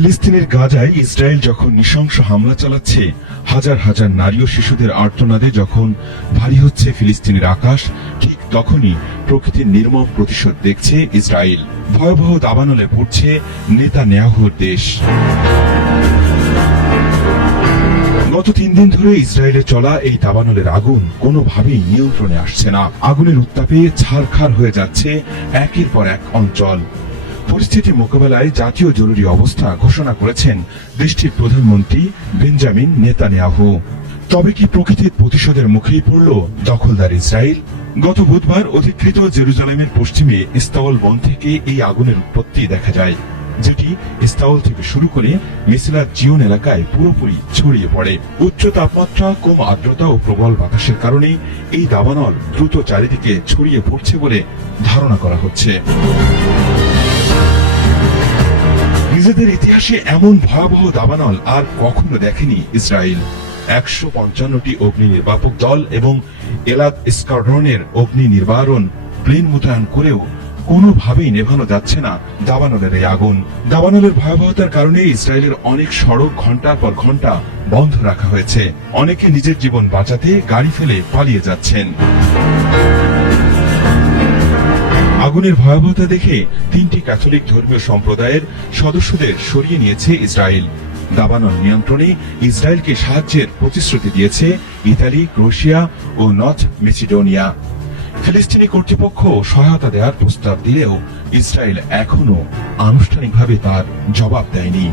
ফিলিস্তিনের গাজায় ইসরায়েল যখন নৃশংস হামলা চালাচ্ছে, হাজার হাজার নারী ও শিশুদের আর্তনাদে যখন ভারী হচ্ছে ফিলিস্তিনের আকাশ, ঠিক তখনই প্রকৃতির নির্মম প্রতিশোধ দেখছে ইসরায়েল। ভয়াবহ দাবানলে পড়ছে নেতানিয়াহুর দেশ। গত 3 দিন ধরে ইসরায়েলে চলা এই দাবানলের আগুন কোনোভাবেই নিয়ন্ত্রণে আসছে না। আগুনের উত্তাপে ছারখার হয়ে যাচ্ছে একের পর এক অঞ্চল। পরিস্থিতি মোকাবেলায় জাতীয় জরুরি অবস্থা ঘোষণা করেছেন দেশটির প্রধানমন্ত্রী বেঞ্জামিন নেতানিয়াহু। তবে কি প্রকৃতির প্রতিশোধের মুখেই পড়ল দখলদার ইসরায়েল? গত বুধবার অধিকৃত জেরুজালেমের পশ্চিমে ইস্তাওল বন থেকে এই আগুনের উৎপত্তি দেখা যায়, যেটি ইস্তাওল থেকে শুরু করে মেসিলার জিওন এলাকায় পুরোপুরি ছড়িয়ে পড়ে। উচ্চ তাপমাত্রা, কম আর্দ্রতা ও প্রবল বাতাসের কারণে এই দাবানল দ্রুত চারিদিকে ছড়িয়ে পড়ছে বলে ধারণা করা হচ্ছে। নিজেদের ইতিহাসে এমন ভয়াবহ দাবানল আর কখনো দেখেনি ইসরায়েল। 155টি অগ্নি নির্বাপক দল এবং এলাদ স্কোয়াড্রনের অগ্নি নির্বারণ প্লেন মোতায়েন করেও কোনোভাবেই নেভানো যাচ্ছে না দাবানলের এই আগুন। দাবানলের ভয়াবহতার কারণে ইসরায়েলের অনেক সড়ক ঘন্টার পর ঘন্টা বন্ধ রাখা হয়েছে। অনেকে নিজের জীবন বাঁচাতে গাড়ি ফেলে পালিয়ে যাচ্ছেন। আগুনের ভয়াবহতা দেখে 3টি ক্যাথলিক ধর্মীয় সম্প্রদায়ের সদস্যদের সরিয়ে নিয়েছে ইসরায়েল। দাবানল নিয়ন্ত্রণে ইসরায়েলকে সাহায্যের প্রতিশ্রুতি দিয়েছে ইতালি, ক্রোয়েশিয়া ও নর্থ মেসিডোনিয়া। ফিলিস্তিনি কর্তৃপক্ষ সহায়তা দেওয়ার প্রস্তাব দিলেও ইসরায়েল এখনো আনুষ্ঠানিকভাবে তার জবাব দেয়নি।